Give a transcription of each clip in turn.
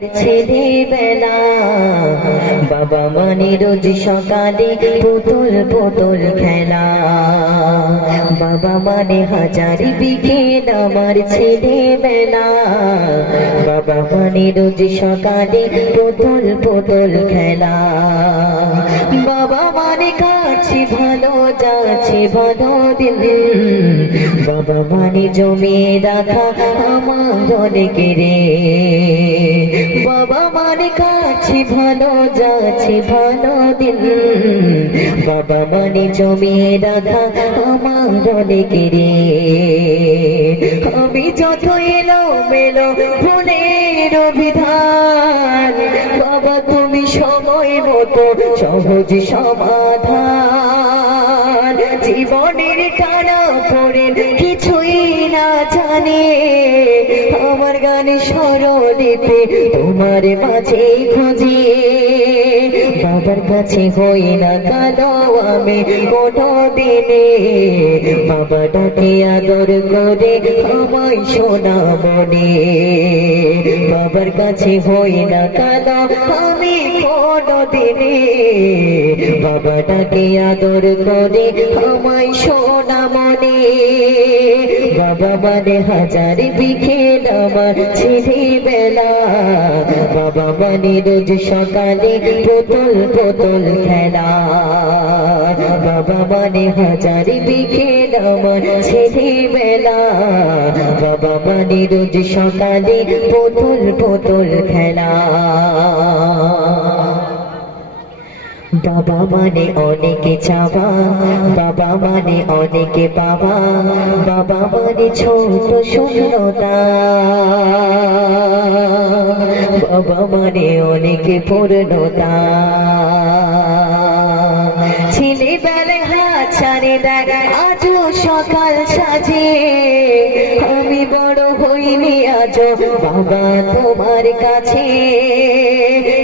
ছেলেবেলা বাবা মানে রোজ সকালে পুতুল পুতুল খেলা, বাবা মানে হাজার বিকেল আমার ছেলেবেলা, বাবা মানে রোজ সকালে পুতুল পুতুল খেলা, বাবা মানে কাছে ভালো যাচ্ছে ভালো দিন, বাবা মানে জমিয়ে রাখা আমার অনেকে রে, বাবা মানে কাছে ভালো যাচ্ছে ভালো দিন, বাবা মানে জমিয়ে রাখা আমার অনেকে রে, আমি যত এলো মেলো ভুলের বিধান, বাবা তুমি সময় মতো সহজ সমাধান, জীবনের টানা পড়ে কিছুই না জানে, আমার গানে স্বরলিপি তোমার মাঝে খুঁজি, বাবার কাছে হই না কালো আমি কোনো দিনে, বাবা ডাকে আদর করে আমায় সোনা মনে, বাবার কাছে হই না কালো আমি কোনো দিনে, বাবা ডাকে আদর করে আমায় সোনা মনে, বাবা মানে হাজার বিকেল আমার ছেলেবেলা, বাবা মানে রোজ সকালে পুতুল পুতুল খেলা, বাবা মানে হাজার বিকেল আমার ছেলেবেলা, বাবা মানে রোজ সকালে পুতুল পুতুল খেলা, বাবা মানে অনেকে চাওয়া, বাবা মানে অনেকে পাওয়া, বাবা মানে ছোট শূন্যতা, বাবা মানে অনেকে পূর্ণতা, ছেলেবেলায় হাত ছাড়ে দেয় আজও সকাল সাজে, আমি বড় হইনি আজও বাবা তোমার কাছে,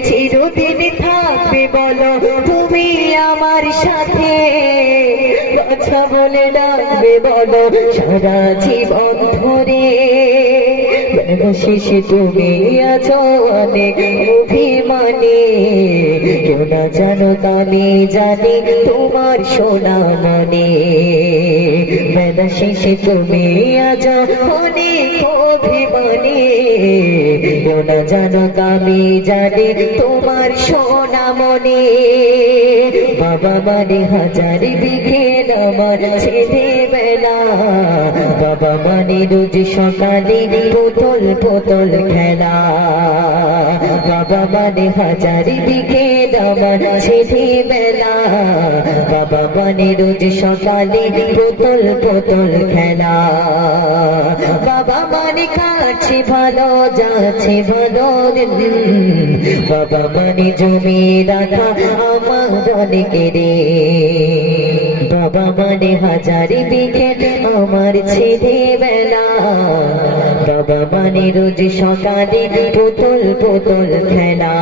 চিরদিন থাকবে বলো তুমি আমার সাথে, কথা বলে ডাকবে বলো সারা জীবন ধরে, শেষে তুমি আছো অনেক অভিমানে, কেউ না জানো আমি জানি তোমার সোনা মনে, বেলা শেষে তুমি আছো অনেক অভিমানে, কেউ না জানো আমি জানি তোমার সোনা মনে, বাবা মানে হাজার বিকেল আমার ছেলেবেলা, বাবা মানে রোজ সকালে পুতুল পুতুল খেলা, বাবা মানে হাজার বিকেল আমার ছেলেবেলা, বাবা মানে রোজ সকালে পুতুল পুতুল খেলা, বাবা মানে কাছে ভালো যাচ্ছে ভালো দিন, বাবা মানে জমি রাখা আমার অনেকে রে, বাবা মানে হাজার বিকেল আমার ছেলেবেলা, বাবা মানে রোজ সকালে পুতুল পুতুল খেলা,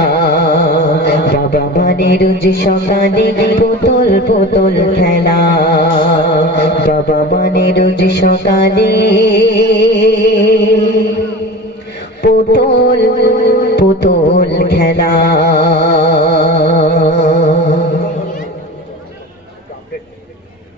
বাবা মানে রোজ সকালে পুতুল পুতুল খেলা, বাবা মানে রোজ সকালে পুতুল পুতুল খেলা।